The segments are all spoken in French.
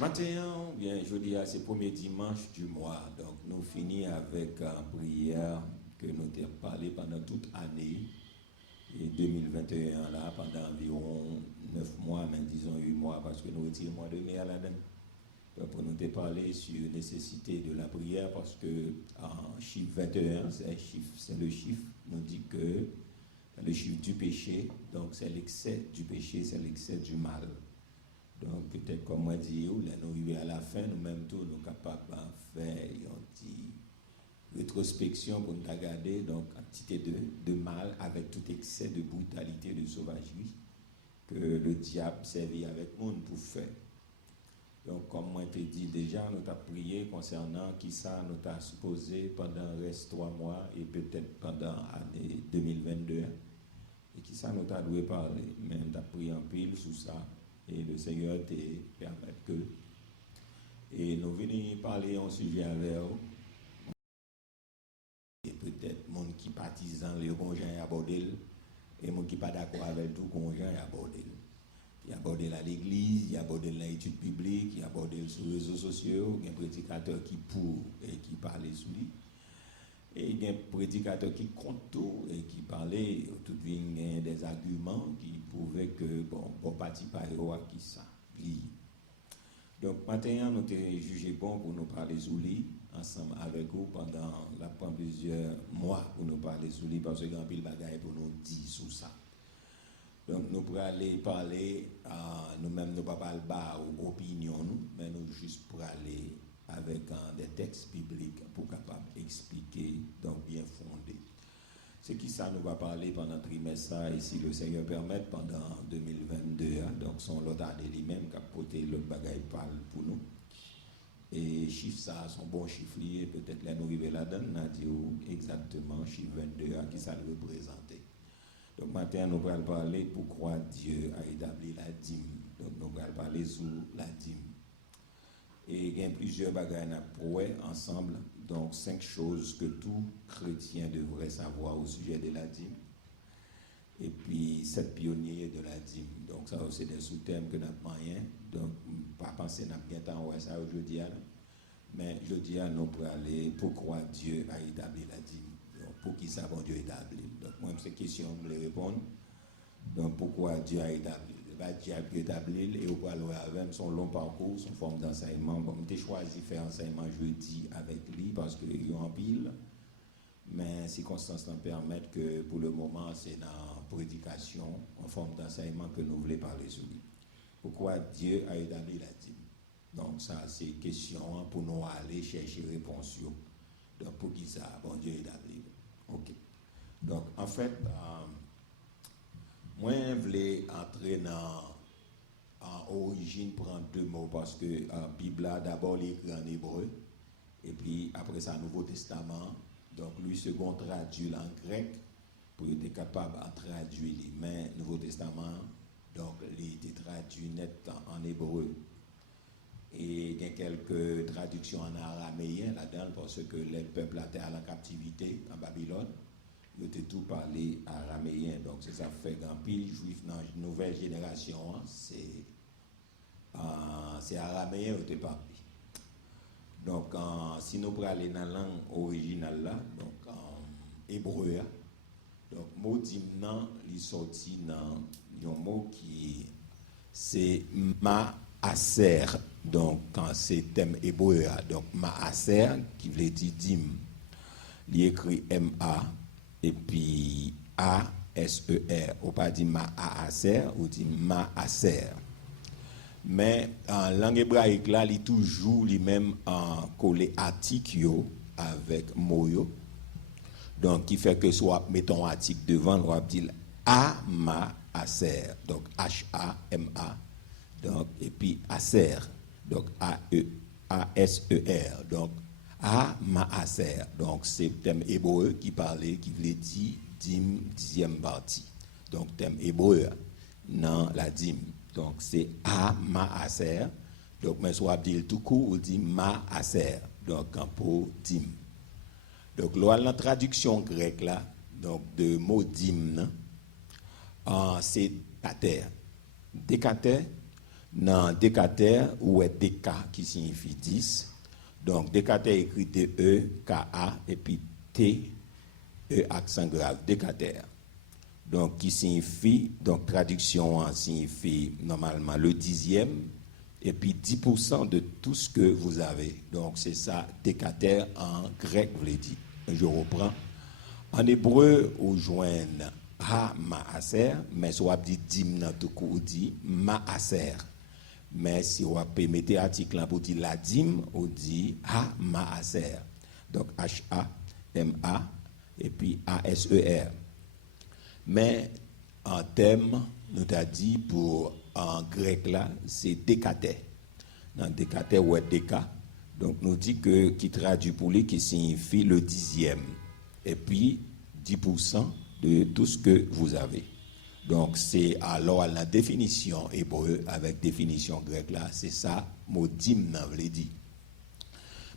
Maintenant, bien, je dis à ce premier dimanche du mois, donc nous finissons avec une prière que nous avons parlé pendant toute l'année, et 2021 là, pendant environ 9 mois, mais disons 8 mois, parce que nous retirons le mois de mai à la donne. Donc, pour nous parler sur la nécessité de la prière, parce que en chiffre 21, c'est le chiffre, nous dit que le chiffre du péché, donc c'est l'excès du péché, c'est l'excès du mal. Donc, peut-être comme moi dit, là, nous arrivons à la fin, nous-mêmes tous, nous sommes capables de faire une rétrospection pour nous regarder, donc, quantité de mal avec tout excès de brutalité, de sauvagerie que le diable servit avec nous pour faire. Donc, comme moi te dit déjà, nous avons prié concernant qui ça nous a supposé pendant le reste 3 mois et peut-être pendant l'année 2022. Et qui ça nous a dû parler. Mais nous avons prié en pile sur ça. Et le Seigneur te permet que. Et nous venons parler un sujet avec vous. Et peut-être les gens qui partisans, les conjoints abordés, et les gens qui ne sont pas d'accord avec tout, conjoints abordés. Il y a abordé à l'église, il y a abordé dans l'étude biblique, il y a abordé sur les réseaux sociaux, il y a un prédicateur qui pour et qui parle sur lui. Et il y a un prédicateur qui compte tout et qui parlait, tout il y a des arguments qui prouvaient que, bon parti par qui ça. Donc, maintenant, nous avons jugé bon pour nous parler sur lui, ensemble avec vous, pendant plusieurs mois pour nous parler sur lui, parce qu'il y a un pile bagaille pour nous dire sur ça. Donc, nous pourrons aller parler, nous-mêmes, nous ne pouvons pas parler aux opinions, mais nous juste pour aller avec des textes bibliques pour capable expliquer, donc bien fondé. C'est qui ça nous va parler pendant le trimestre, et si le Seigneur permet, pendant 2022, donc son lot année lui-même qui a porté le bagaille parle pour nous. Et chiffre ça, son bon chiffre lié, peut-être là nous arrivons là-dedans, on a dit exactement chiffre 22 qui ça le représentait. Donc maintenant nous allons parler pourquoi Dieu a établi la dîme. Donc nous allons parler sur la dîme. Et il y a plusieurs bagages à prouver ensemble. Donc 5 choses que tout chrétien devrait savoir au sujet de la dîme. Et puis 7 pionniers de la dîme. Donc ça c'est des sous-thèmes que nous n'avons rien. Donc pas penser que nous avons bien temps ouais ça aujourd'hui. Mais aujourd'hui nous pour aller pourquoi Dieu a établi la dîme. Donc pour qui ça bon Dieu a établi. Donc moi ces questions me les répondre. Donc pourquoi Dieu a établi. Dieu a établi et au parler avec son long parcours, son forme d'enseignement. Bon, j'ai choisi de faire enseignement jeudi avec lui parce qu'il y a en pile. Mais les circonstances nous permettent que pour le moment, c'est dans la prédication, en forme d'enseignement que nous voulons parler sur lui. Pourquoi Dieu a établi la dîme? Donc ça, c'est une question pour nous aller chercher réponse. Donc pour qui ça, bon Dieu a établi. Ok. Donc en fait, moi, je voulais entrer en origine, prendre 2 mots, parce que la Bible a d'abord écrit en hébreu, et puis après ça, Nouveau Testament. Donc, lui, second traduit en grec, pour être capable de traduire les mains Nouveau Testament. Donc, il était traduit net en hébreu. Et il y a quelques traductions en araméen là-dedans, parce que les peuples étaient à la captivité en Babylone. Ils ont tout parlé araméen, donc c'est ça fait qu'un pile juif dans une nouvelle génération, c'est araméen ou t'es parlé. Donc, si nous prenons aller dans la langue originale là, donc en hébreu, donc mot dimnan, il sorti dans un mot qui c'est maaser, donc quand c'est thème hébreu, donc maaser qui veut dire dim, il écrit ma et puis A-S-E-R, ou pas dit ma-a-a-ser, ou dit ma-a-ser. Mais en langue hébraïque, là, il est toujours lui-même collé article avec moyo. Donc, qui fait que soit, mettons article devant, on va dire A-ma-a-ser, donc H-A-M-A, donc, et puis a-ser, donc A-E-A-S-E-R, donc A-ma-a-ser, donc c'est thème hébreu qui parlait, qui voulait dire dîme, 10e partie. Donc thème hébreu dans la dîme. Donc c'est A-ma-a-ser. Donc mais soit dire tout court, on dit ma-a-ser. Donc pour dîme. Donc, la traduction grecque là, donc de mot dîme, c'est décater. Décater, dans décater, ou est déca qui signifie 10. Donc, décater écrit D-E-K-A et puis T-E accent grave, décater. Donc, qui signifie, donc traduction signifie normalement le 10e et puis 10% de tout ce que vous avez. Donc, c'est ça, décater en grec, vous l'avez dit. Je reprends. En hébreu, on joint ha-ma-aser, mais si on dit dim, tout coup, on dit ma-aser. Mais si on peut mettre article pour dire la dim, on dit ha-ma-aser. Donc, H-A-M-A et puis A-S-E-R. Mais en termes, nous t'a dit pour en grec là, c'est décater. Dans décater ou déca. Donc nous dit que qui traduit pour lui qui signifie le 10e. Et puis 10% de tout ce que vous avez. Donc c'est alors la définition hébreu avec définition grecque là, c'est ça, mot dimna veut dire.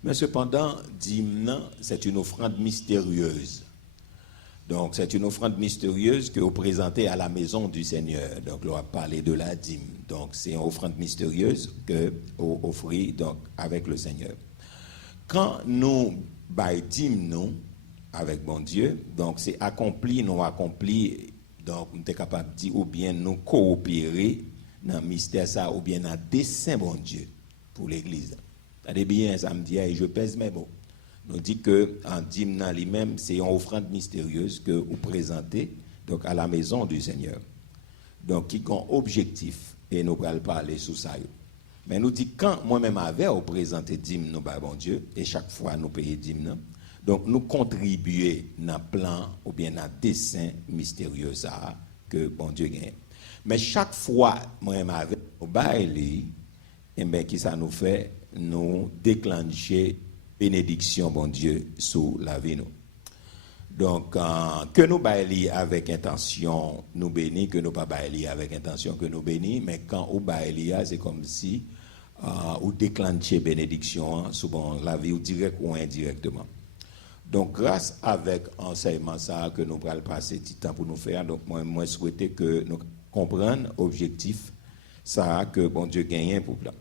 Mais cependant, dimna, c'est une offrande mystérieuse. Donc, c'est une offrande mystérieuse que vous présentez à la maison du Seigneur. Donc, on va parler de la dîme. Donc, c'est une offrande mystérieuse que vous offrez donc, avec le Seigneur. Quand nous dîme, nous, avec bon Dieu, donc c'est accompli, nous accompli, donc nous sommes capables de dire, ou bien nous coopérer dans le mystère, ça, ou bien dans le dessein bon Dieu pour l'Église. Ça dit bien, ça me dit, et je pèse mes mots. Nous dit que en dîme dans lui-même, c'est une offrande mystérieuse que vous présentez donc à la maison du Seigneur. Donc qui a un objectif et nous allons parler sous ça. Mais nous dit quand moi-même avait présenté dîme nous bon Dieu et chaque fois nous payons dîme donc nous contribuer dans plan ou bien dans dessein mystérieux ça que bon Dieu gagne. Mais chaque fois moi-même avec au bail et ben qui ça nous fait nous déclencher bénédiction, bon Dieu, sous la vie nous. Donc, que nous baillons avec intention, nous bénis, que nous pas baillons avec intention, que nous bénis, mais quand nous baillons, c'est comme si ou déclencher bénédiction sous bon, la vie ou direct ou indirectement. Donc, grâce avec enseignement ça que nous allons passer du temps pour nous faire, donc moi souhaiter que nous comprenions l'objectif ça que bon Dieu gagne pour plan.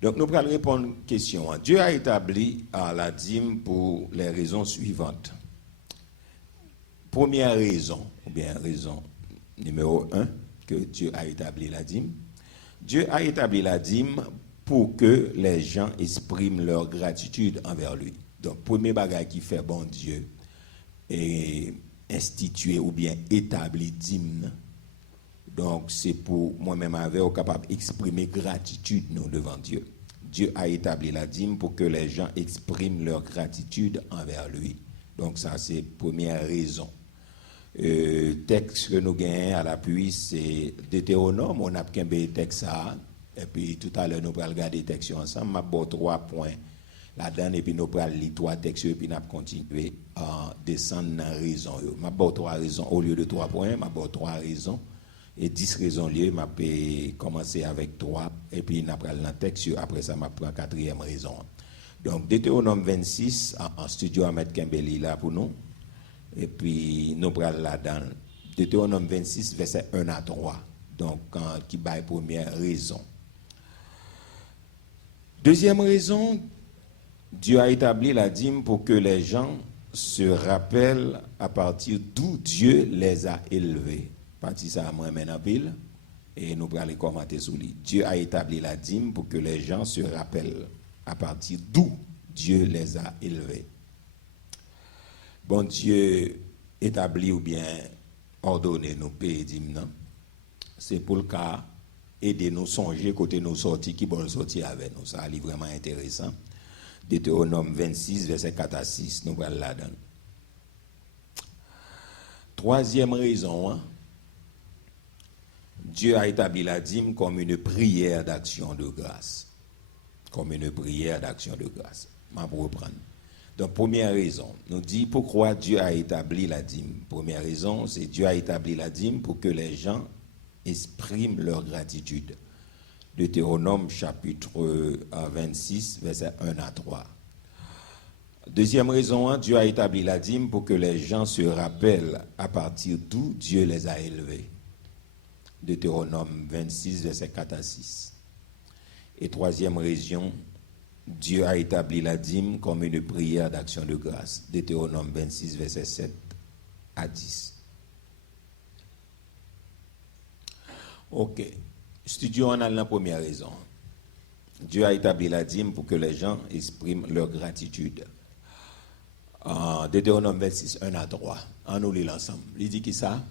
Donc, nous allons répondre à une question. Dieu a établi la dîme pour les raisons suivantes. Première raison, ou bien raison numéro 1, que Dieu a établi la dîme. Dieu a établi la dîme pour que les gens expriment leur gratitude envers lui. Donc, premier bagage qui fait bon Dieu est institué ou bien établi dîme. Donc, c'est pour moi-même avec capable d'exprimer gratitude nous devant Dieu. Dieu a établi la dîme pour que les gens expriment leur gratitude envers lui. Donc, ça, c'est la première raison. Texte que nous gagnons à l'appui, c'est Deutéronome. On a qu'un texte ça. Et puis, tout à l'heure, nous allons regarder les textes ensemble. Je vais 3 points là-dedans. Et puis, nous allons lire 3 textes. Et puis, nous allons continuer à descendre dans la raison. Je vais 3 raisons. Au lieu de 3 points, je vais 3 raisons. Et 10 raisons liées, je vais commencer avec 3, et puis je vais le texte, après ça, je prends 4e raison. Donc, Deutéronome 26, en studio, Ahmed Kembeli là pour nous, et puis nous prenons là-dedans. Deutéronome 26, verset 1 à 3, donc, qui est la première raison. Deuxième raison, Dieu a établi la dîme pour que les gens se rappellent à partir d'où Dieu les a élevés. Parti ça moi-même en pile et nous allons commenter sur lui. Dieu a établi la dîme pour que les gens se rappellent à partir d'où Dieu les a élevés. Bon Dieu établi ou bien ordonné nous payer dîme non. C'est pour le cas aider nous songer côté nous sortir qui bon sortir avec nous. Ça est vraiment intéressant. Deutéronome 26 verset 4 à 6 nous allons là-dedans. Troisième raison, hein? Dieu a établi la dîme comme une prière d'action de grâce. Comme une prière d'action de grâce. Je vais reprendre. Donc, première raison, nous dit pourquoi Dieu a établi la dîme. Première raison, c'est Dieu a établi la dîme pour que les gens expriment leur gratitude. Deutéronome chapitre 26, verset 1 à 3. Deuxième raison, Dieu a établi la dîme pour que les gens se rappellent à partir d'où Dieu les a élevés. Deutéronome 26, versets 4 à 6. Et troisième raison, Dieu a établi la dîme comme une prière d'action de grâce. Deutéronome 26, versets 7 à 10. Ok. Studio en a la première raison. Dieu a établi la dîme pour que les gens expriment leur gratitude. Deutéronome 26, 1 à 3. On nous lit l'ensemble. Il dit qui ça?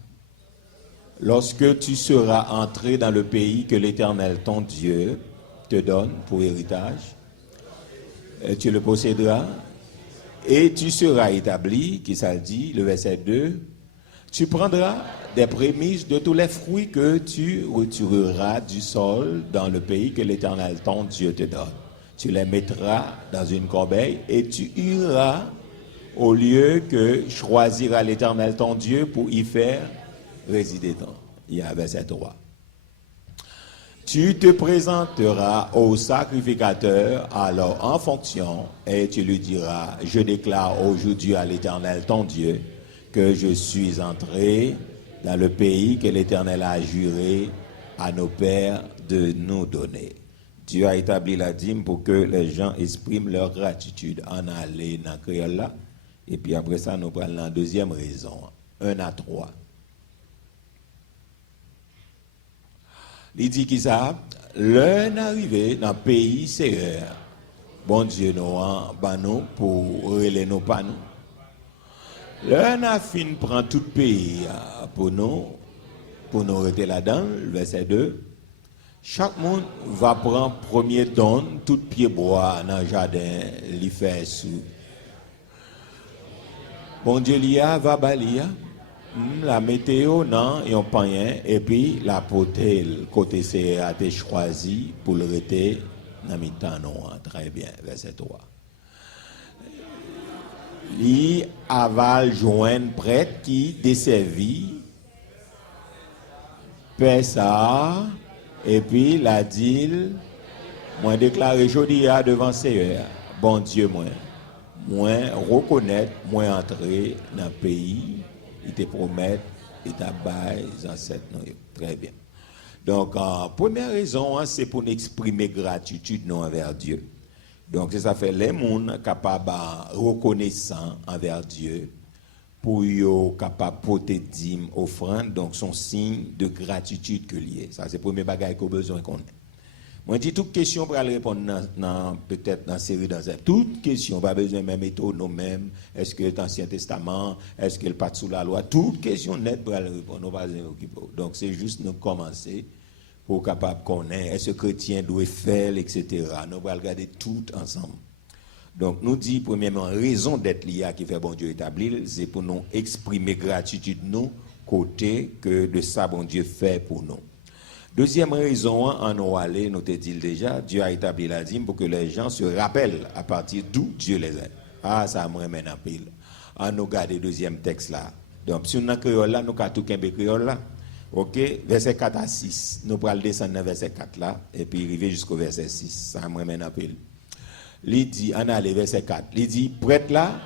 Lorsque tu seras entré dans le pays que l'Éternel, ton Dieu, te donne pour héritage, tu le posséderas, et tu seras établi, qui ça dit, le verset 2, tu prendras des prémices de tous les fruits que tu retireras du sol dans le pays que l'Éternel, ton Dieu, te donne. Tu les mettras dans une corbeille et tu iras au lieu que choisira l'Éternel, ton Dieu, pour y faire résider ton. Il y a verset 3. Tu te présenteras au sacrificateur alors en fonction et tu lui diras, je déclare aujourd'hui à l'Éternel, ton Dieu, que je suis entré dans le pays que l'Éternel a juré à nos pères de nous donner. Dieu a établi la dîme pour que les gens expriment leur gratitude. On a allé dans le créole là, et puis après ça, nous prenons la deuxième raison, 1 à 3. Il dit qu'il ça, l'un arrivé dans le pays Seigneur, bon Dieu nous pour relayer nos pas nous. L'un a fin prend tout pays pour nous rester là-dedans, verset 2. Chaque monde va prendre premier don, tout pied bois dans le jardin, l'y fait sous. Bon Dieu l'ia va balia. La météo, non, ils n'ont pas rien. Et puis, la potée, côté c'est a été choisi pour le rester dans le temps, non. Très bien, verset 3. Il aval joindre prêtre qui desservit, paie ça, et puis la dit, moi déclaré aujourd'hui devant Seigneur, bon Dieu, moi reconnaître, moi entrer dans le pays. Il te promet, il t'a baillé, les ancêtres. Très bien. Donc, première raison, c'est pour exprimer gratitude non envers Dieu. Donc, ça fait les gens capables reconnaissant envers Dieu pour eux capables de porter dîme, offrande. Donc, son signe de gratitude que lié. Ça, c'est le premier bagage qu'on a besoin qu'on ait. Moi, je dis toute question pour aller répondre peut-être dans la série dans toute question, pas besoin même étonnant nous-mêmes. Est-ce que l'Ancien Testament, est-ce que le pas sous la loi, toute question nette pour aller répondre, pas donc c'est juste nous commencer pour capable connaître, est-ce que chrétien doit faire, etc. Nous allons regarder tout ensemble. Donc nous dit premièrement, raison d'être lié qui fait bon Dieu établir, c'est pour nous exprimer gratitude nous côté que de ça bon Dieu fait pour nous. Deuxième raison, en allé, nous te dit déjà, Dieu a établi la dîme pour que les gens se rappellent à partir d'où Dieu les a. Ah, ça me ramène en pile. On nous garde le deuxième texte là. Donc, si nous avons créole là, nous avons tout qu'un créole là. Ok, verset 4 à 6. Nous allons descendre dans verset 4 là, et puis arriver jusqu'au verset 6. Ça me ramène en pile. Il dit, on a le verset 4. Il dit, prêtre là,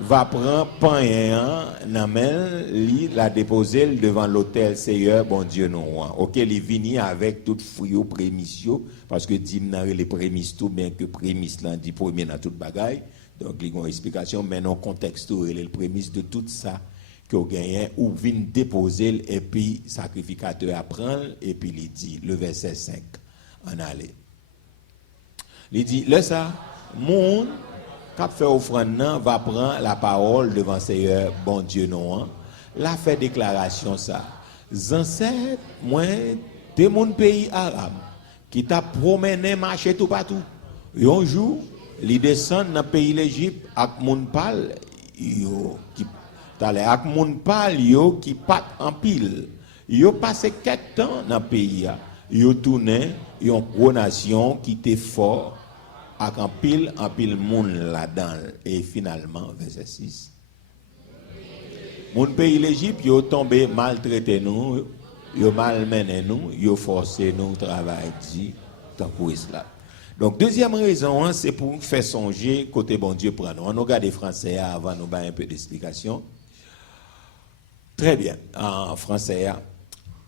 va prendre pain dans main, li la déposer devant l'autel Seigneur bon Dieu non roi. OK, il vini avec tout fruit prémissio parce que dit les prémices tout bien que prémisse là dit premier dans toute bagaille. Donc il y a une explication mais non contexte le prémisse de tout ça que gagné ou vinn déposer et puis sacrificateur apprend et puis il dit le verset 5 en aller. Il dit là ça monde Cap fait offrande va prendre la parole devant Seigneur bon Dieu non la fait déclaration ça ancêtres moi de mon pays arabe qui t'a promené marcher tout partout un jour ils descendent dans pays l'Égypte avec mon pal yo qui t'allait avec mon pal yo qui pat en pile yo passé quelques temps dans pays yo tourné une gros nation qui était fort avec en pile monde là-dedans et finalement verset 6 mon pays l'Égypte yo tombé maltraité nous yo malmené nous yo forcé nous travail dit tant pour esclave Donc, deuxième raison, hein, c'est pour faire songer côté bon Dieu pour nous. On regarde les Français avant nous faire un peu d'explication. Très bien. En français,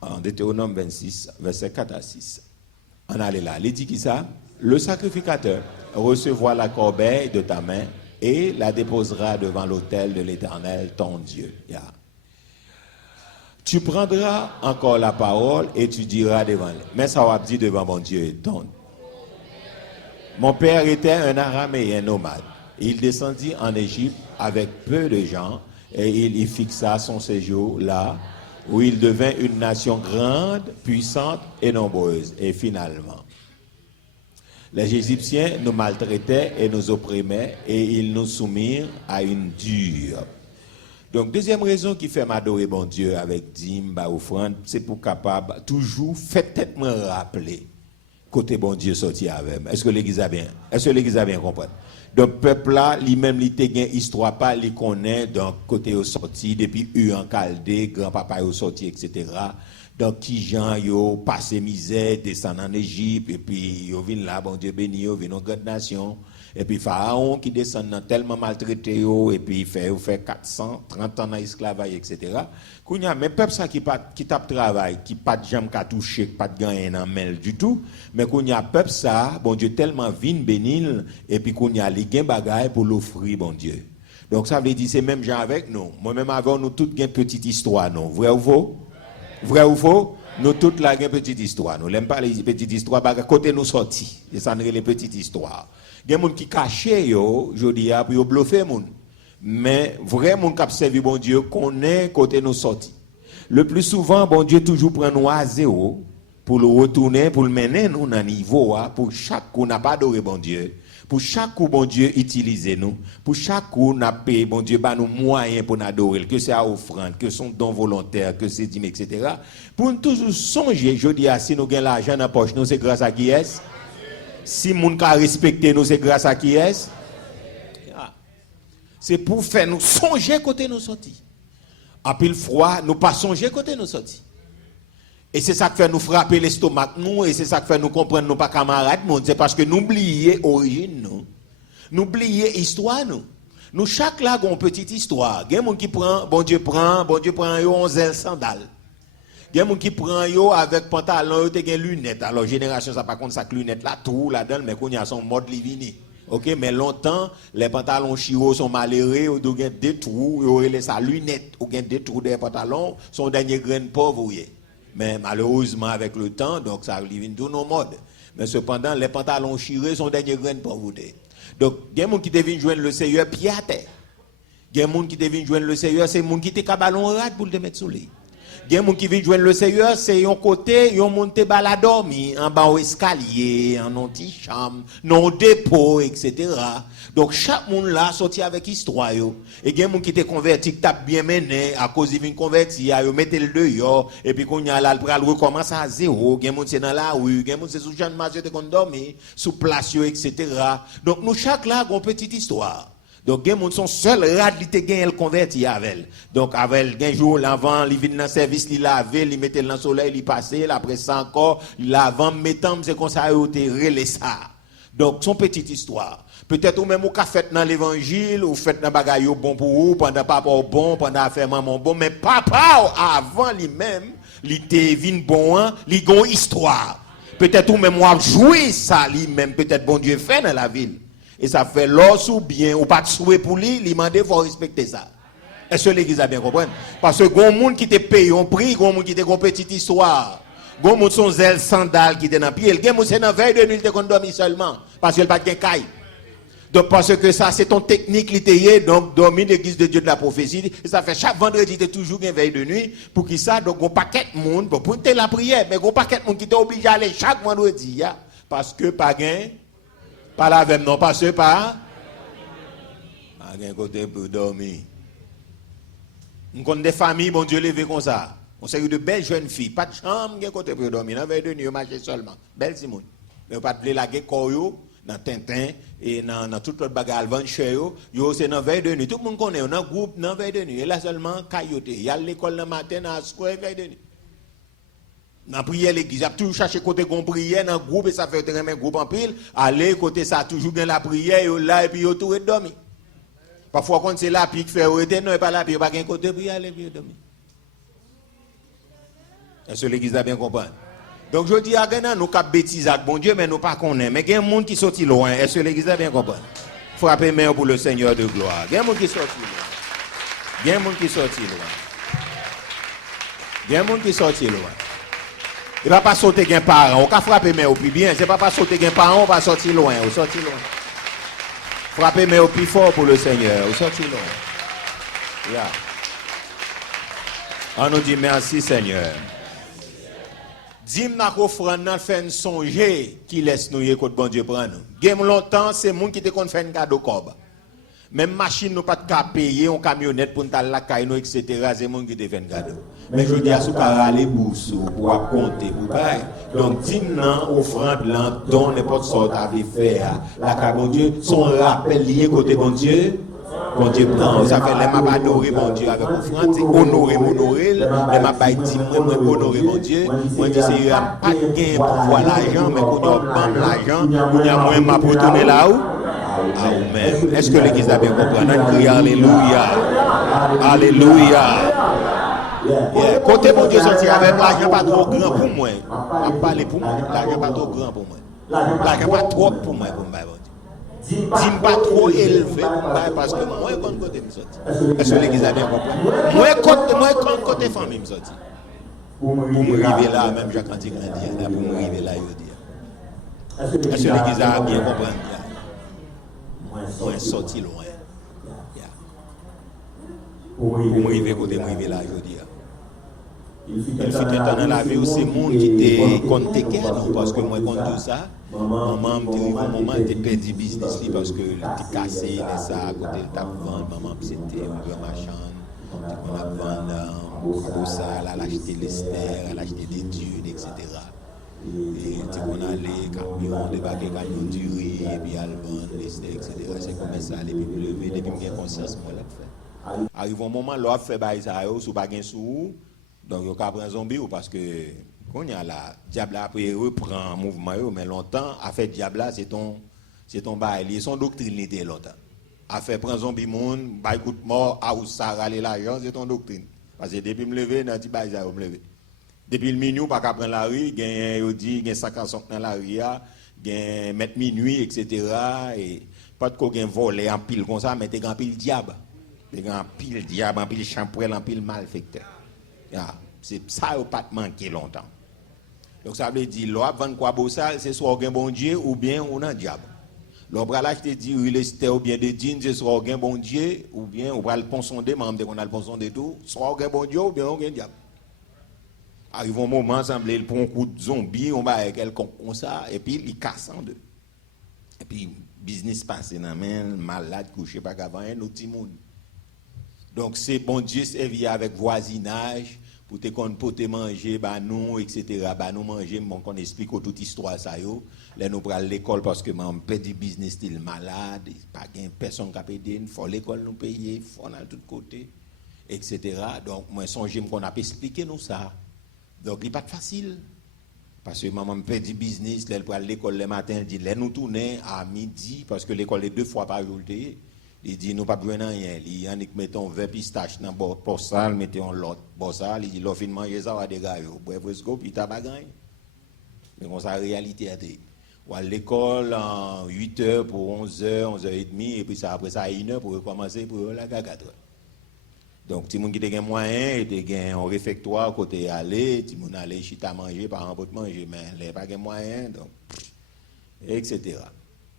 en Deutéronome 26, verset 4 à 6. On allait là. Il dit qui ça? Le sacrificateur recevra la corbeille de ta main et la déposera devant l'autel de l'Éternel, ton Dieu. Yeah. Tu prendras encore la parole et tu diras devant lui. Mais ça va dire devant mon Dieu. Mon père était un araméen nomade. Il descendit en Égypte avec peu de gens et il y fixa son séjour là où il devint une nation grande, puissante et nombreuse. Et finalement, les Égyptiens nous maltraitaient et nous opprimaient et ils nous soumirent à une dure. Donc, deuxième raison qui fait m'adorer bon Dieu avec dîme, offrande, c'est pour capable toujours fait tête me rappeler côté bon Dieu sorti avec. Est-ce que l'église a bien? Est-ce que l'église a bien compris? Donc, peuple là, lui-même, il te gagne histoire pas, il connaît, donc, côté au sorti, depuis eu en Caldé, grand-papa au sorti, etc. Donc, qui gens yo passé misère, descend en Égypte, et puis, yo vient là, bon Dieu béni, yo vient en grande nation. Et puis, Pharaon qui descend tellement maltraité, et puis il fait 430 ans dans l'esclavage, etc. Kounya, mais peuple ça qui tape travail, qui pas de jambes qu'à toucher, pas de gagner en mêle du tout, mais kounya peuple ça, bon Dieu tellement vine bénil, et puis kounya les gain bagaille pour l'offrir, bon Dieu. Donc ça veut dire c'est même gens avec nous. Moi-même avant nous toutes gain petite histoire, non? Vrai ou faux? Vrai ou faux? Nous toutes là gain petite histoire. Nous l'aime pas les petites histoires, parce que côté nous sorti, et ça n'est les petites histoires. Il y a des gens qui cachent, je dis, pour bluffer. Mais vraiment, qui servi bon Dieu, connaît côté nous sortis. Le plus souvent, bon Dieu toujours prend nous à zéro pour le retourner, pour le mener nous dans niveau, pour chaque coup, n'a pas adoré bon Dieu. Pour chaque coup, bon Dieu, utilisez nous. Pour chaque coup, n'a payé, bon Dieu, bah nous moyens pour nous adorer, que c'est à offrande, que son don volontaire, que c'est dîme, etc. Pour nous toujours songer, je dis, si nous gagnons l'argent dans la poche, nous, c'est grâce à qui est-ce? Si moun ka respecté nous, c'est grâce à qui est-ce? C'est pour faire nous songer côté nous sortis. En pile froid, nous pas songer côté nous sortis. Et c'est ça qui fait nous frapper l'estomac nous, et c'est ça qui fait nous comprendre nous pas camarades monde, c'est parce que nous oublions origine nous. Nous oublions histoire nous. Nous chaque là avons une petite histoire. Il y a des gens qui prend, bon Dieu prend yo 11 sandales. Il y a des gens qui prend yo avec pantalon, yo te gen lunettes. Alors génération ça pas contre ça lunettes là tout là-dedans mais qu'on y a son mode livini. OK, mais longtemps les pantalons chiro sont malheureux, ou do gen des trous, yo relé sa lunette, ou gen des trous des pantalons, son dernier grain pauvre. Mais malheureusement avec le temps donc ça livine tout nos modes. Mais cependant les pantalons chirés sont dernier grain pauvreté. Donc il y a des gens qui deviennent joindre le Seigneur pied à terre. Il y a des gens qui deviennent joindre le Seigneur, c'est des gens qui te ballon rade pour le mettre sous lit. Il y a des gens qui viennent joindre le Seigneur, c'est un côté, ils ont monté la dormi, en bas au escalier, en anti-chambre, non dépôt, etc. Donc chaque monde là sorti avec histoire. Et il y a des gens qui te converti, qui t'a bien mené, à cause ils viennent convertir, ils mettent le dehors, et puis qu'on y a là, le recommence à zéro. Il y a des gens qui sont dans la rue, il y a des gens qui sont sous Jean Mazet qui ont dormi, sous place, etc. Donc nous chaque là avons une petite histoire. Donc, il y a son seul rad qui te gagne, elle convertit avec elle. Donc, avec un jour, l'avant, il vient dans le service, il lave, il mettait dans le soleil, il passait, après ça encore, l'avant, mettant, c'est comme ça, il relais ça. Donc, son petite histoire. Peut-être ou même ou qu'a fait dans l'évangile, ou fait dans bagaille bon pour vous, pendant papa bon, pendant affaire maman bon, mais papa, avant lui-même, il était vin bon, il a une histoire. Peut-être ou même ou joué ça, lui-même, peut-être bon Dieu fait dans la ville. Et ça fait l'os ou bien, ou pas de souhait pour lui, il demande, il faut respecter ça. Est-ce que l'église a bien compris? Parce que il y a des gens qui te payent un prix, il y a des gens qui te une petite histoire. Il y a des gens qui sont zèle sandales qui te dans pied. Il y a des gens qui sont dans veille de nuit, qui te dormi seulement. Parce qu'il n'y a pas de caille. Donc, parce que ça, c'est ton technique littéraire, donc, dormir l'église de Dieu de la prophétie. Et ça fait chaque vendredi, tu es toujours une veille de nuit. Pour qui ça? Donc, il y a un paquet de monde, pour te la prière, mais il y a un paquet de monde qui t'oblige à aller chaque vendredi, parce que pas gain. Pas la même, non, pas ce pas. Pas un côté pour dormir. On connaît des familles, bon Dieu, levé comme ça. On sait de belles jeunes filles, pas de chambre, un côté pour dormir. On veille de nuit, on marche seulement. Belle Simone. Mais pas de la guerre, dans Tintin, et dans toute autre bagarre, vent chez eux, c'est dans veille de nuit. Tout le monde connaît, on a un groupe dans veille de nuit. Et là seulement, cailloté. Il y a l'école le matin, dans la square, veille de nuit. Dans prière l'église, a toujours cherché côté gon prière dans groupe et ça fait un groupe en pile, aller côté ça toujours bien la prière là et puis yo tout dormi. Parfois quand c'est là puis fait arrêter non et pas là puis pas gain côté prière aller puis dormi. Est-ce que l'église a bien compris? Donc je dis à Gana nous cap bêtise avec bon Dieu mais nous pas connaît mais il y a un monde qui sorti loin. Est-ce que l'église a bien compris? Frappez main pour le Seigneur de gloire. Il y a un monde qui sorti loin. Il y a un monde qui sorti loin. Il y a un monde qui sorti loin. Il ne va pas sauter qu'un parent. On va frapper mais au plus bien. C'est pas sauter qu'un parent, on va sortir loin. On sortir loin. Frapper mais au plus fort pour le Seigneur. On sortir loin. Yeah. On nous dit merci Seigneur. Dis-moi n'a offrande nan fait songer qui laisse nous écoute bon Dieu prendre nous. Game longtemps c'est monde qui te kon fait un cadeau cob. Même machine nous pas de payer en camionnette pour nous la caille nous etc. c'est monde qui te fait un cadeau. Mais je dis à sou ka aller bourse pour compter pour payer. Donc dis-moi offrande là don n'importe sorte avait faire la ka bon Dieu son rappel lié côté bon Dieu. Bon Dieu prend, ça fait les m'a adorer bon Dieu avec offrande, c'est honorer les m'a pas dit moi honorer bon Dieu, moi dit c'est pas de gain pour voir l'argent mais qu'on a prendre l'argent, on a moins m'a pour tourner là où à vous-même. Est-ce que l'église a bien compris? On crie alléluia. Alléluia. Yeah. Côté bon Dieu sorti avec l'argent pas trop grand pour moi. On parler pour moi, l'argent pas trop grand pour moi. L'argent pas trop pour moi pour moi. Dis pas trop élevé parce que moi quand côté me sorti. Est-ce que l'église a bien compris? Moi quand côté famille me sorti. Pour me arriver là même Jacques Antique dit là pour me arriver là il dit. Est-ce que l'église a bien compris? Moi sorti loin. Pour me arriver côté me arriver là il dit. Il fait un temps dans la vie où c'est monde qui te compte parce que moi quand tout ça maman me dit au moment tu perdu business parce que tu cassé ça à côté le tap vendre maman c'était un grand machin on a vendre pour ça elle a acheté l'ester elle a acheté des dunes etc. et tu on allait camion débarquer camion duré et puis elle vendre l'ester etc. c'est comme ça les puis lever depuis me conscience moi là fait arrive un moment là fait bail ça sous pas gain sous donc yo ka prend zombie parce que quand il y a la diable après reprend mouvement mais longtemps a fait diable c'est ton bail son doctrine était longtemps a fait prend zombie monde bail coup de mort à ou ça râler l'argent c'est ton doctrine parce que depuis me lever dans petit bail ça me lever depuis le minuit pas qu'à prendre la rue gain yo dit gain 55 dans la rue gain mettre minuit etc. et pas de ko gain voler en pile comme ça mais t'es en pile diable en pile champrel en pile malfecteur. Yeah. C'est ça au pas manquer longtemps. Donc ça veut dire l'on vendre quoi bossal c'est soit un bon Dieu ou bien on a diable. L'on va l'acheter dire il est ou bien des jeans c'est soit un bon Dieu ou bien on va le ponsonder même qu'on a le ponsonder tout soit un bon Dieu ou bien on a diable. Arrive un moment semble il prend un coup de zombie on va quelconque comme ça et puis il casse en deux. Et puis business passé dans main malade couché pas qu'avant un autre monde. Donc c'est bon Dieu servi avec voisinage pour te manger bah nous etc. bah nous manger mon qu'on explique toute histoire ça yo là nous pral l'école parce que mon petit business style malade pas gain personne qui payer faut l'école nous payer faut dans tout côté etc. donc moi songe qu'on a expliqué nous ça donc il pas facile parce que maman petit business là pour l'école le matin dit là nous tourner à midi parce que l'école est 2 fois par jour. Il dit nous pas besoin de rien il y en a qui mettons 20 pistaches dans borsal mettons l'autre borsal il dit l'offre de manger ça va dégager bref presque puis tabac gagne mais comme ça réalité ou à l'école en 8h pour 11h 11h30 et puis ça après ça à 1h pour recommencer pour la 4h donc ti moun qui te gen moyen et te gen un réfectoire côté aller ti moun aller chita manger par exemple pour manger mais les pas gen moyen donc etc.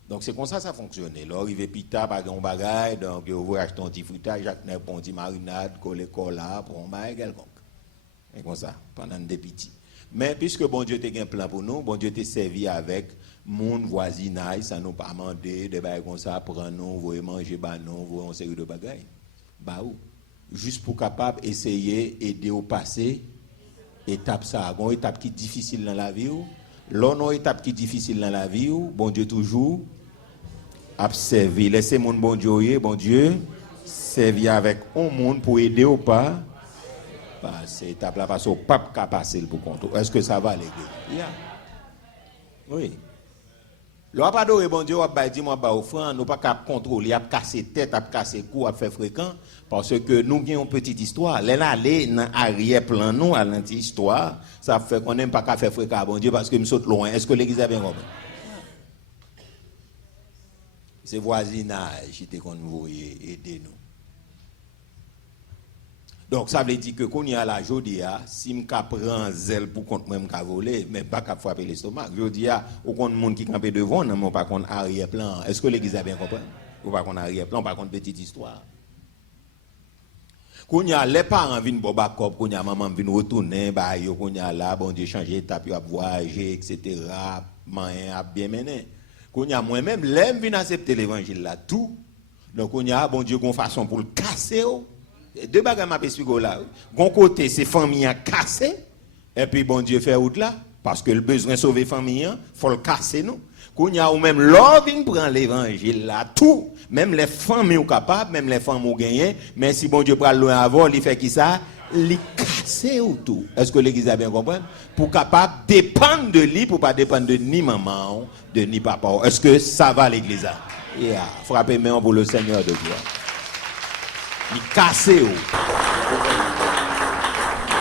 Donc c'est comme ça fonctionne. Là arrivé pita pas grand bagaille donc vous achetez un petit fruitage, un petit marinade, coller là pour un bail quelconque. Et comme ça pendant des petits. Mais puisque bon Dieu t'a un plan pour nous, bon Dieu t'a servi avec mon voisinage, ça nous pas demander de bail comme ça prendre nous, vous manger ba nous, vous en série de bagaille. Bah ou juste pour capable essayer aider au passé étape ça, une étape qui est difficile dans la vie ou l'autre étape qui est difficile dans la vie ou bon Dieu toujours observer laissez mon bon Dieu servi avec un monde pour aider ou pas passer étape là parce que pape qu'a passer pour compte. Est-ce que ça va l'église? Yeah. Oui. Le pas adoré bon Dieu, on dit moi ba offrande, nous pas capable contrôler, a casser tête, a casser cou, a faire fréquent parce que nous avons une petite histoire. Là aller dans arrière plan nous à l'anti-histoire, ça fait qu'on n'aime pas qu'à faire fréquent bon Dieu parce que me saute loin. Est-ce que l'église a bien compris? C'est voisinage qui qu'on voyait aider nous. Donc ça veut dire que quand il y a la jodia, si me prend zèle pour contre moi me voler, mais pas qu'à frapper l'estomac. Jodia, au compte monde qui campé devant, non pas contre arrière-plan. Est-ce que l'église a bien compris? Ou pas contre arrière-plan, pas contre petite histoire. Quand il y a les parents viennent boba cop, quand il y a maman vient retourner, bah yo quand il y a là bon Dieu changer étape, yo a voyager etc. Moyen a bien mené. Quand il y a moi-même l'aime vient accepter l'évangile là tout. Donc quand il y a bon Dieu gon façon pour le casser. Deux bagages m'a expliqué là. Gon côté c'est famille a cassé et puis bon Dieu fait route là parce que le besoin sauver famille faut le casser nous. Qu'on y a ou même l'homme vient prend l'évangile là tout, même les familles ou capables, même les femmes ou gagné, mais si bon Dieu prend loin avant, il fait qui ça? Il casser ou tout. Est-ce que l'église a bien compris? Pour capable dépendre de lui pour pas dépendre de ni maman, de ni papa. Est-ce que ça va l'église là? Yeah, frappez main pour le Seigneur de gloire. Il casse.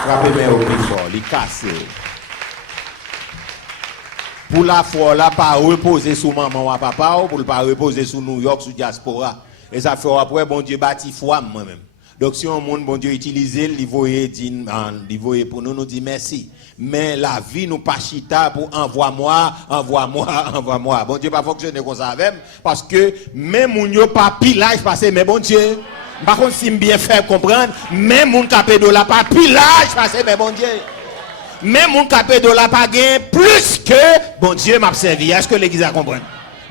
Frappez bien au plus fort, il casse. Pour la foi, là, pas reposer sur maman ou papa, ou pour ne pas reposer sur New York, sur diaspora. Et ça fait après, bon Dieu bâti foi moi-même. Donc si on monde, bon Dieu utilise, il voyait pour nous dit merci. Mais la vie nous pas chita pour envoie-moi. Bon Dieu pas fonctionner comme ça avec, parce que même mon yo pas pilage passé, mais bon Dieu. Par contre, si bien fait comprendre, même mon capé de la pas pilage passé, mais bon Dieu. Même mon capé de la pas gain plus que bon Dieu m'a servi. Est-ce que l'église a compris?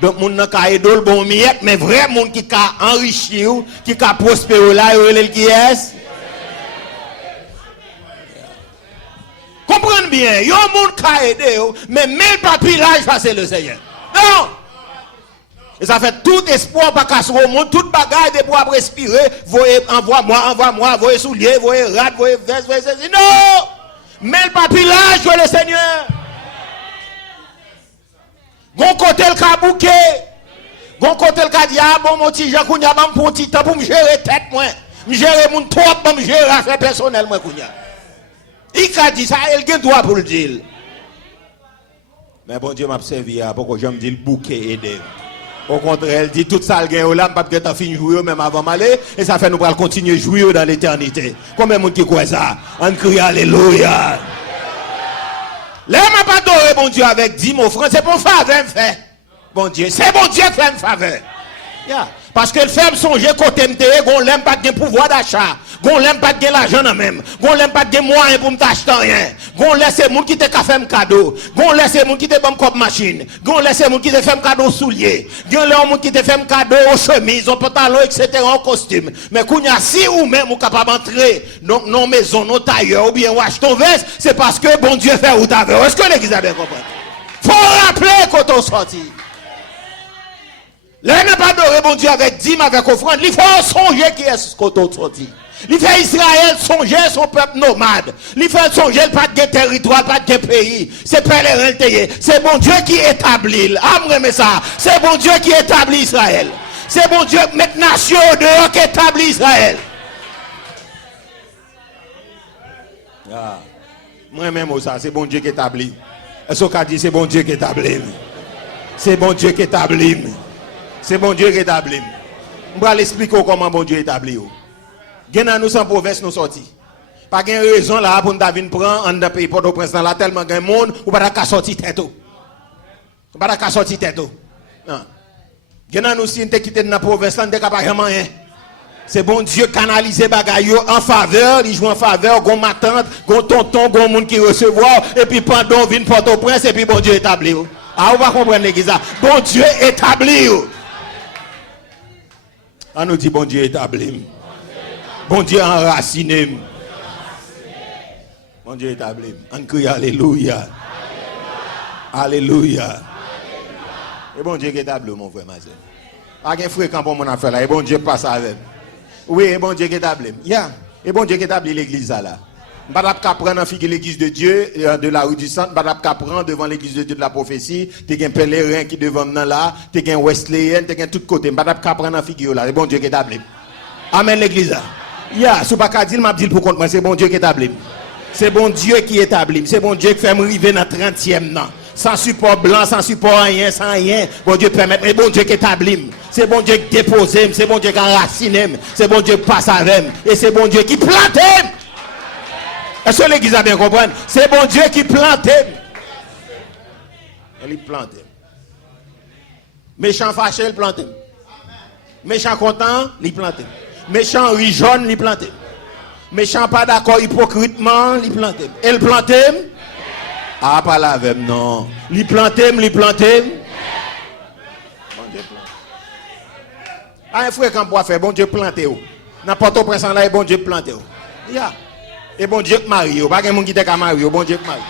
Donc mon nan ka aidé le bon miette, mais vrai monde qui a enrichi ou qui a prospéré là, il qui est. Comprenez bien, yo monde qui a aidé mais même pas pilage passer le Seigneur. Non. Et ça fait tout espoir pas casser au monde, toute bagaille de pour respirer, voyez envoie-moi, voyez soulier, voyez rat, voyez veste, voyez ceci. Non! Mais pas pilage le Seigneur. Gon côté le kabouké. Gon côté le kadia bon mon petit Jean kounya bam pour petit temps pour me gérer tête moi. Me gérer mon trop pour me gérer affaire personnelle moi kounya. Il a dit ça, il a droit pour le dire. Mais bon Dieu m'a servi à pourquoi j'aime dire le bouquet aider. Au contraire, elle dit tout ça, le gain là, pas peut-être fini jouer même avant m'aller, et ça fait nous pour continuer jouer dans l'éternité. Combien de monde qui croit ça? On crie alléluia. Là, m'a pas adoré bon Dieu avec 10 mots francs, c'est pour faveur fait. Bon Dieu, c'est bon Dieu qui fait une faveur. Yeah. Parce que le fait me songer côté MTE, qu'on l'aime pas de pouvoir d'achat, qu'on l'aime pas de l'argent en même, qu'on l'aime pas de moyens pour me t'acheter rien, qu'on laisse les gens qui te fait un cadeau, qu'on laisse les gens qui te font comme machine, qu'on laisse les gens qui te font un cadeau soulier, qu'on laisse les gens qui te font un cadeau aux chemises, aux pantalons, etc., en costume. Mais qu'on y a si ou même ou capable d'entrer dans nos maisons, nos tailleurs, ou bien ou acheter ton veste, c'est parce que bon Dieu fait ou t'avais. Est-ce que l'église a bien compris? Faut rappeler quand on sortit. Là, n'a pas adoré bon Dieu avec dîme, avec offrande. Il faut songer qui est ce qu'on sorti. Il fait Israël songer son peuple nomade. Il fait songer pas de territoire, pas de pays. C'est pèlerin. C'est bon Dieu qui établit. Amen ça. C'est bon Dieu qui établit Israël. C'est bon Dieu qui met nation dehors qui établit Israël. Ah. Moi-même ça, c'est bon Dieu qui établit. Est-ce qu'on dit c'est bon Dieu qui établit? C'est bon Dieu qui établit. C'est bon Dieu qui établit. On va l'expliquer comment bon Dieu établit. Gen nous sans province nous sorti. Pas de raison là pour nous venir prendre en dans pays Port-au-Prince là tellement grand monde ou pas qu'à sortir tête. Pas qu'à sortir tête. Non. Gen nous si on te quitter dans province là on pas vraiment rien. C'est bon Dieu canaliser bagaille en faveur, il joue en faveur, gon ma tante, gon tonton, gon monde qui recevoir et puis pendant vient Port-au-Prince et puis bon Dieu établit. Ah, on va comprendre l'église. Bon Dieu établit. On nous dit bon Dieu établi. Bon Dieu enraciné. Bon Dieu établi. On crie alléluia. Alléluia. Et bon Dieu qui établi, mon frère, ma soeur. Pas de fréquent pour mon affaire là. Et bon Dieu passe avec. Oui, et bon Dieu qui établi. Yeah. Et bon Dieu qui établi l'église là. Badap ka prendre en figure l'église de Dieu de la rue du Centre, badap ka prendre devant l'église de Dieu de la prophétie, t'es un pèlerin qui devant nous là, t'es un Wesleyan, t'es un tout côté, badap ka prendre en figure là, c'est bon Dieu qui établit. Amen l'église là. Ya, sou pas ka dire m'a dit pour compte moi, c'est bon Dieu qui établit. C'est bon Dieu qui établit, c'est bon Dieu qui fait me arriver dans 30e nan. Sans support blanc, sans support rien, sans rien. Bon Dieu permet, mais bon Dieu qui établit. C'est bon Dieu qui dépose, c'est bon Dieu qui enracine, c'est bon Dieu qui passe avec, et c'est bon Dieu qui plante. Est-ce que l'église a bien compris? C'est bon Dieu qui plante. Il plante. Méchant fâché, il plante. Méchant content, il plante. Méchant jaune, il plante. Méchant pas d'accord hypocritement, il plante. Il plante. Ah, pas la même, non. Il plante, il plante. Bon Dieu plante. Ah, un frère, quand on peut faire, bon Dieu plante. N'importe où, prince là, bon Dieu plante. Yeah. Et bon Dieu qui marie, pas quelqu'un qui t'a marié, bon Dieu qui marie.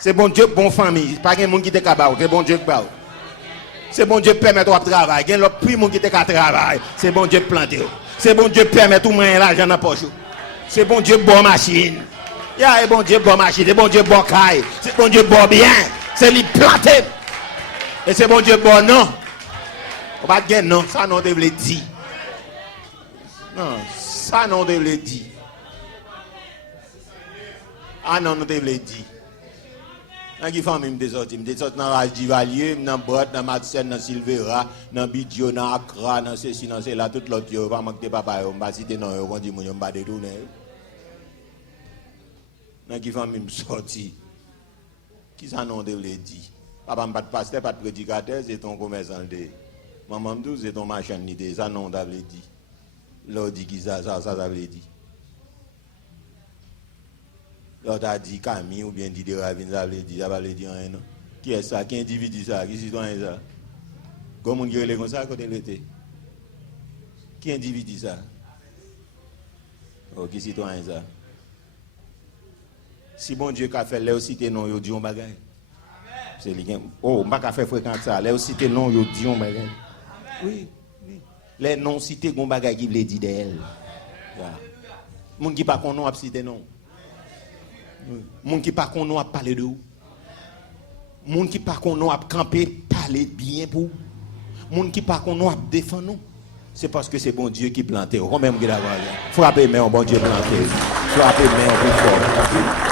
C'est bon Dieu bon famille, pas quelqu'un qui t'a marié, c'est bon Dieu qui marie. C'est bon Dieu permet de travailler, il y a l'autre prix qui t'a travailler, c'est bon Dieu qui plante. C'est bon Dieu permet tout moyen l'argent dans poche. C'est bon Dieu bon machine. Ya, bon Dieu bon machine, c'est bon Dieu bon caille, c'est bon Dieu bon bien, c'est lui planté. Et c'est bon Dieu bon non. On va dire non, ça non devait dire. Non, ça non devait dire. Ah non, nous devons le dire. Dans qui famille me sorti dans Rage Divalier, dans Brot, dans Madsen, dans Silvera, dans Bidjo, dans Accra, dans ceci, dans cela, tout l'autre yo, pas manquer papa, on va citer non, on dit mon pas détourner. Dans qui famille me sorti. Qui ça non devait le dire. Papa pas de pasteur, pas de prédicateur, c'est ton commerçant de. Maman me dit c'est ton machin d'idée, ça non devait le dire. Là dit qui ça devait dire. L'autre a dit Camille ou bien dit de Ravine, ça veut dire rien. Non? Qui est ça? Qui individu ça? Qui citoyen ça? Comment on dit comme ça à côté de l'été? Qui individu ça? Oh, qui citoyen ça? Si bon Dieu a fait là aussi tes noms, il dit on bagaille. C'est lui qui oh, pas fait fréquenter ça. Là aussi tes noms, il dit on bagaille. Oui, oui. Les noms cités gon bagaille qui veut dire d'elle. Moun qui pas qu'on nom a cité non. Moun qui pas qu'on a parler de vous. Moun qui pas qu'on a camper parler bien pour. Moun qui pas qu'on a défendre nous. C'est parce que c'est bon Dieu qui plante. Quand même que d'avoir frappez mais bon Dieu planté. Frappez mais on peut fort.